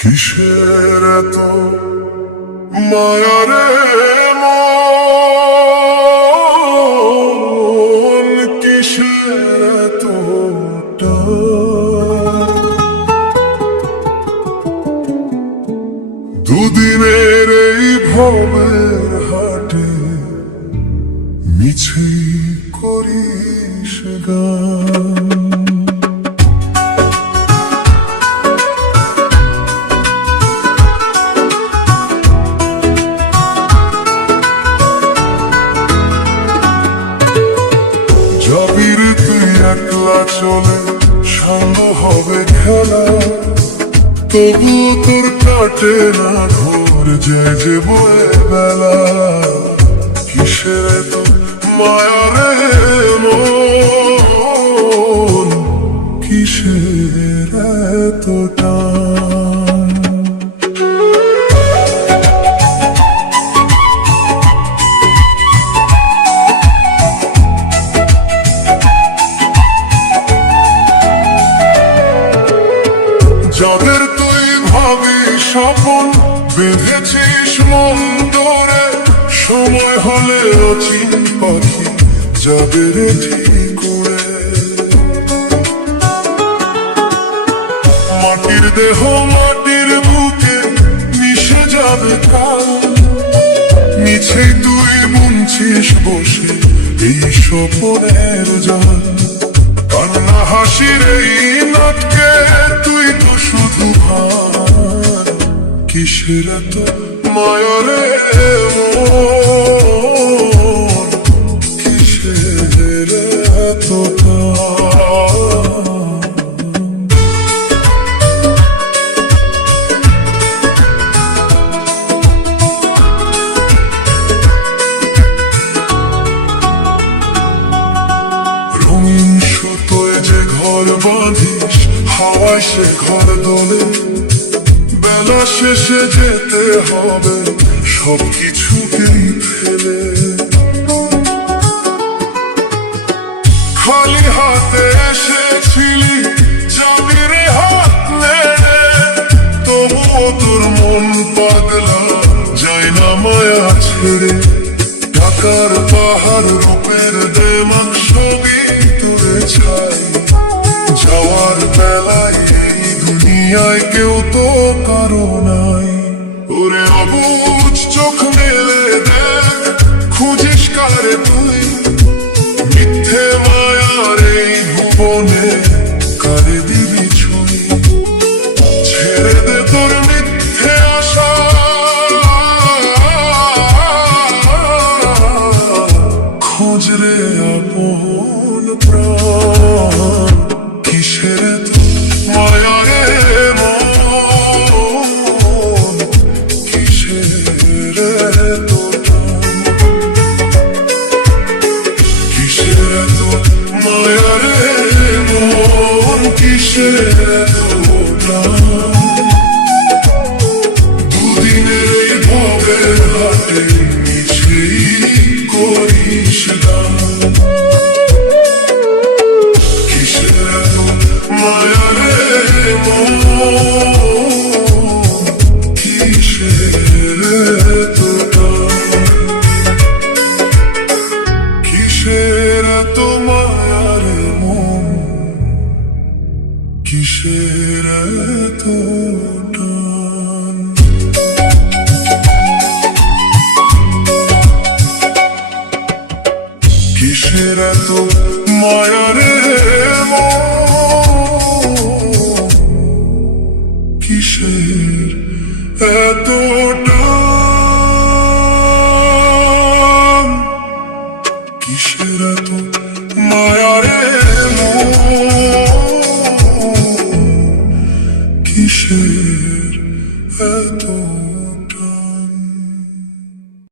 কিসের এত মায়া রে মন, কিসের এত টান? দুদিনের এই ভবের হাটে মিছে করিস গান। যাবির তুই একলা চলে, সাঙ্গ হবে খেলা, তবুও তোর কাটে না ঘোর যায় যে বয়ে বেলা। কিসের এত মায়া রে মন, কিসের এত টান? যাদের তুই ভাবিস স্বপন বেঁধেছিস মন ধরে, সময় হলে অচিন পাখি যাবে রে ঠিক করে। মাটির দেহ মাটির বুকে মিশে যাবে কাল, মিছেই তুই বুনছিস বসে এই স্বপনের জাল। কান্না হাসির এই নাটকে তুই তো শুধু ভান। কিসের এত মায়া রে মন, কিসের এত টান? রঙিন সুতোয় যে ঘর বাঁধিস, হাওয়ায় সে ঘর দোলে। বেলা শেষে যেতে হবে সবকিছুকেই ফেলে। খালি হাতে এসেছিলি যাবি রে হাত নেড়ে, তবুও তোর মন পাগলা যায় না মায়া ছেড়ে। ঢাকার পাহাড় রূপের দেমাক ছবি তোরে ছাই, যাওয়ার বেলায় এই দুনিয়ায় কেউ তো কারো নাই। ওরে অবুঝ চোখ মেলে দেখ, খুঁজিস কারে তুই? মিথ্যে মায়ার এই ভুবনে কারে দিবি ছুঁই? ছেড়ে দে তোর মিথ্যে আশা, খোঁজ রে আপন প্রাণ। কিসের এত মায়া রে মন, কিসের এত টান? কিসের এত মায়া রে মন, কিসের এত টান? দুদিনের এই ভবের হাটে মিছেই করিস গান। কিসের এত মায়া রে মন, কিসের এত টান? কিসের এত মায়া রে মন, কিসের এত টান? কিসের এত মায়া রে মন, কিসের এত টান? কিসের এত মায়া রে মন, কিসের এত